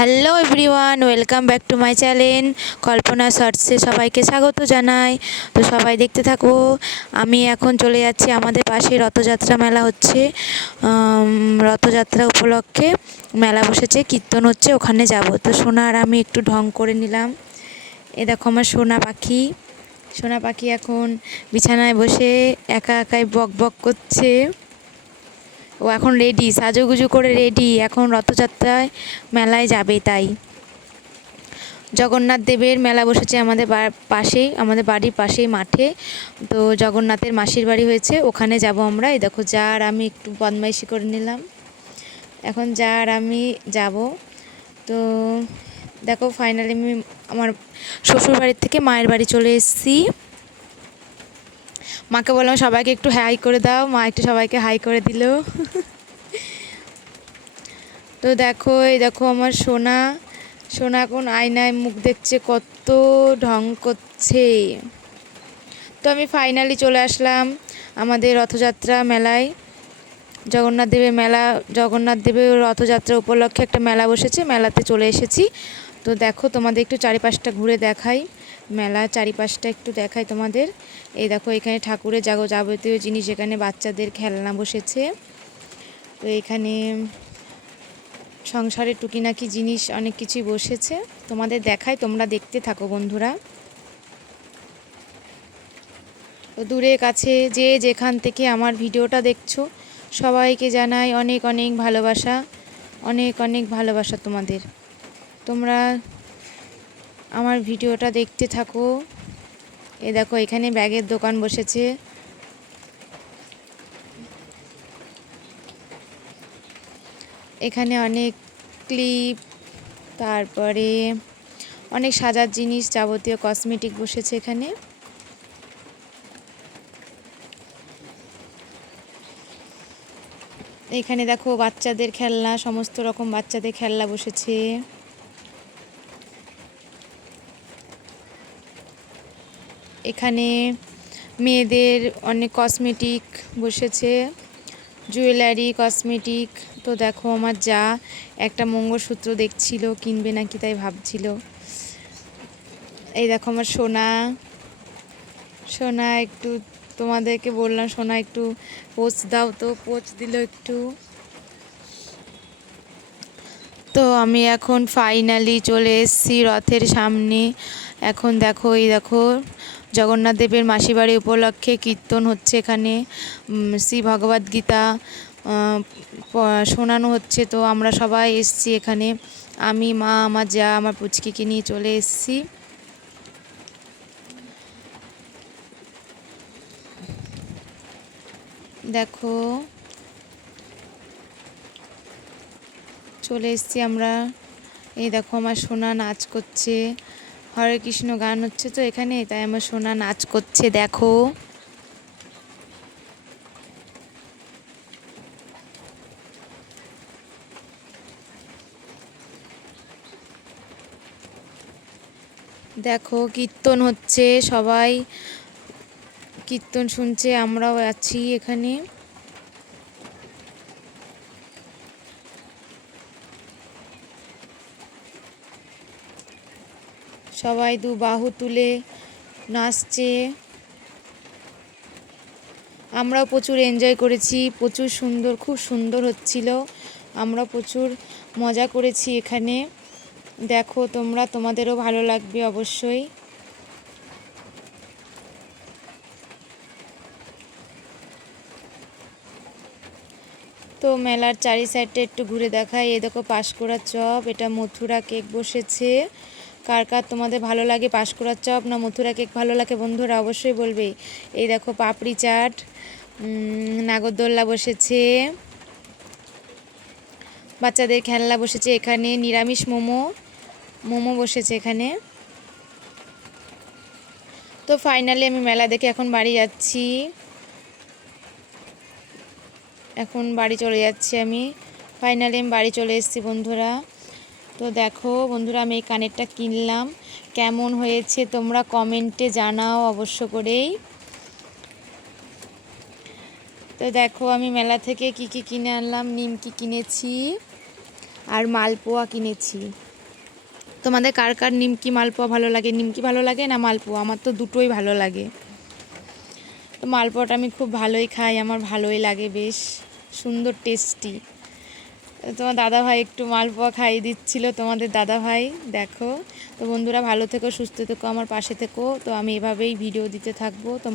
Hello everyone, welcome back to my channel Kalpana শর্টসে সবাইকে স্বাগত জানাই। তো সবাই দেখতে থাকো। আমি এখন চলে যাচ্ছি, আমাদের পাশে রথযাত্রা মেলা হচ্ছে। রথযাত্রা উপলক্ষে মেলা বসেছে, কীর্তন হচ্ছে, ওখানে যাব। তো সোনা আর আমি একটু ঢং করে নিলাম। এ দেখো আমার সোনা পাখি। সোনা পাখি এখন বিছানায় বসে একা একাই বক বক করছে। ও এখন রেডি, সাজুগুজু করে রেডি, এখন রথযাত্রায় মেলায় যাবে। তাই জগন্নাথ দেবের মেলা বসেছে আমাদের পাশেই, আমাদের বাড়ির পাশেই মাঠে। তো জগন্নাথের মাসির বাড়ি হয়েছে, ওখানে যাব আমরা। এই দেখো যা আর আমি একটু বদমাইশি করে নিলাম। এখন যা আর আমি যাব। তো দেখো ফাইনালি আমি আমার শ্বশুর বাড়ির থেকে মায়ের বাড়ি চলে এসেছি। মাকে বললাম সবাইকে একটু হাই করে দাও, মা একটু সবাইকে হাই করে দিল। তো দেখো, এই দেখো আমার সোনা। সোনা এখন আয়নায় মুখ দেখছে, কত ঢং করছে। তো আমি ফাইনালি চলে আসলাম আমাদের রথযাত্রা মেলায়। জগন্নাথ দেবের মেলা, জগন্নাথ দেবের রথযাত্রা উপলক্ষে একটা মেলা বসেছে, মেলাতে চলে এসেছি। তো দেখো তোমাদের একটু চারিপাশটা ঘুরে দেখাই, মেলা চারিপাশটা একটু দেখাই তোমাদের। এই দেখো এখানে ঠাকুরের যাবতীয় জিনিস, এখানে বাচ্চাদের খেলনা বসেছে। তো এখানে সংসারের টুকিনাকি জিনিস অনেক কিছুই বসেছে, তোমাদের দেখাই, তোমরা দেখতে থাকো বন্ধুরা। তো দূরে কাছে যে যেখান থেকে আমার ভিডিওটা দেখছো, সবাইকে জানাই অনেক অনেক ভালোবাসা, অনেক অনেক ভালোবাসা তোমাদের। তোমরা আমার ভিডিওটা দেখতে থাকো। এ দেখো এখানে ব্যাগের দোকান বসেছে। এখানে অনেক ক্লিপ, তারপরে অনেক সাজার জিনিস, যাবতীয় কসমেটিক বসেছে এখানে। এখানে দেখো বাচ্চাদের খেলনা, সমস্ত রকম বাচ্চাদের খেলনা বসেছে। এখানে মেয়েদের অনেক কসমেটিক বসেছে, জুয়েলারি, কসমেটিক। তো দেখো আমার যা একটা মঙ্গলসূত্র দেখছিল, কিনবে নাকি তাই ভাবছিল। এই দেখো আমার সোনা। সোনা একটু তোমাদেরকে বললাম, সোনা একটু পোজ দাও, তো পোজ দিল একটু। তো আমি এখন ফাইনালি চলে এসেছি রথের সামনে। এখন দেখো, এই দেখো জগন্নাথ দেবের মাসি বাড়ি উপলক্ষে কীর্তন হচ্ছে এখানে। শ্রী ভগবদ গীতা শোনানো হচ্ছে। তো আমরা সবাই এসেছি এখানে, আমি, মা, আমার যা, আমার পুচকিকে নিয়ে চলে এসেছি। দেখো চলে এসেছি আমরা। এই দেখো আমার সোনা নাচ করছে, হরে কৃষ্ণ গান হচ্ছে তো এখানে, তাই আমার সোনা নাচ করছে। দেখো দেখো কীর্তন হচ্ছে, সবাই কীর্তন শুনছে, আমরাও আছি এখানে। সবাই দু বাহু তুলে নাচছে। আমরাও প্রচুর এনজয় করেছি, প্রচুর সুন্দর, খুব সুন্দর হচ্ছিল। আমরা প্রচুর মজা করেছি এখানে। দেখো তোমরা, তোমাদেরও ভালো লাগবে অবশ্যই। তো মেলার চারি সাইডটা একটু ঘুরে দেখাই। এই দেখো পাঁশকুড়ার চপ, এটা মথুরা কেক বসেছে। কার কার তোমাদের ভালো লাগে পাঁশকুড়ার চপ না মথুরা কেক ভালো লাগে বন্ধুরা, অবশ্যই বলবে। এই দেখো পাপড়ি চাট, নাগরদোল্লা বসেছে, বাচ্চাদের খেলনা বসেছে এখানে, নিরামিষ মোমো বসেছে এখানে। তো ফাইনালি আমি মেলা দেখে এখন বাড়ি যাচ্ছি, এখন বাড়ি চলে যাচ্ছি আমি। ফাইনালি আমি বাড়ি চলে এসেছি বন্ধুরা। তো দেখো বন্ধুরা, আমি এই কানেরটা কিনলাম, কেমন হয়েছে তোমরা কমেন্টে জানাও অবশ্য করেই। তো দেখো আমি মেলা থেকে কি কি কিনে আনলাম, নিমকি কিনেছি আর মালপোয়া কিনেছি। তোমাদের কার কার নিমকি মালপোয়া ভালো লাগে, নিমকি ভালো লাগে না মালপোয়া? আমার তো দুটোই ভালো লাগে। তো মালপোয়াটা আমি খুব ভালোই খাই, আমার ভালোই লাগে, বেশ সুন্দর টেস্টি। তোমার দাদাভাই একটু মালপোয়া খাইয়ে দিচ্ছিল, তোমাদের দাদাভাই। দেখো তো বন্ধুরা, ভালো থেকো, সুস্থ থেকো, আমার পাশে থেকো। তো আমি এভাবেই ভিডিও দিতে থাকবো। তো